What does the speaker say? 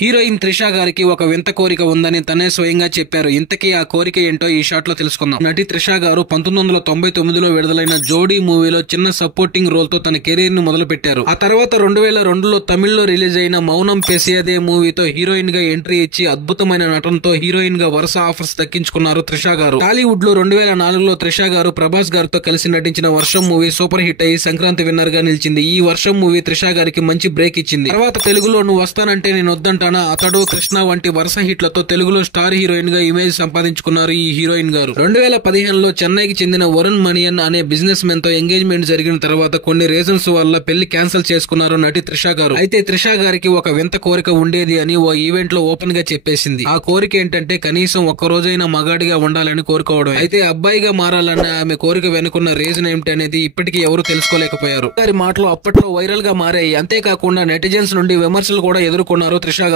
Heroine Trisha గారికి ఒక వింత కోరిక ఉందని తనే స్వయంగా చెప్పారు. ఇంతకీ ఆ కోరిక ఏంటో ఈ షాట్ లో తెలుసుకుందాం. నటి త్రిషా గారు 1999లో విడుదలైన జోడీ మూవీలో చిన్న సపోర్టింగ్ రోల్ తో తన కెరీర్ ని మొదలు పెట్టారు. ఆ తర్వాత 2002లో తమిళ్లో రిలీజ్ అయిన మౌనం పెసియదే మూవీతో హీరోయిన్ గా ఎంట్రీ ఇచ్చి అద్భుతమైన నటనతో హీరోయిన్ గా వరుస ఆఫర్స్ దక్కించుకున్నారు త్రిషా గారు. టాలీవుడ్ లో 2004లో త్రిషా గారు ప్రభాస్ గారితో కలిసి నటించిన వర్షం మూవీ సూపర్ హిట్ అయ్యి సంక్రాంతి విన్నర్ గా నిలిచింది. ఈ వర్షం మూవీ త్రిషా గారికి మంచి బ్రేక్ ఇచ్చింది. తర్వాత తెలుగులో నువ్వు వస్తానంటే నేను వద్దంటానా, అతడు, కృష్ణ వంటి వరుస హిట్లతో తెలుగులో స్టార్ హీరోయిన్ గా ఇమేజ్ సంపాదించుకున్నారు ఈ హీరోయిన్ గారు. 2015లో చెన్నైకి చెందిన వరుణ్ మణియన్ అనే బిజినెస్ మెన్ తో ఎంగేజ్మెంట్ జరిగిన తర్వాత కొన్ని రీజన్స్ వల్ల పెళ్లి క్యాన్సిల్ చేసుకున్నారు నటి త్రిషా గారు. అయితే త్రిషా గారికి ఒక వింత కోరిక ఉండేది అని ఓ ఈవెంట్ లో ఓపెన్ గా చెప్పేసింది. ఆ కోరిక ఏంటంటే కనీసం ఒక్క రోజైనా మగాడిగా ఉండాలని కోరుకోవడం. అయితే అబ్బాయిగా మారాలన్న ఆమె కోరిక వెనుకున్న రీజన్ ఏమిటి అనేది ఇప్పటికీ ఎవరు తెలుసుకోలేకపోయారు. వారి మాటలు అప్పట్లో వైరల్ గా మారాయి. అంతేకాకుండా నెటిజన్స్ నుండి విమర్శలు కూడా ఎదుర్కొన్నారు త్రిషా గారు.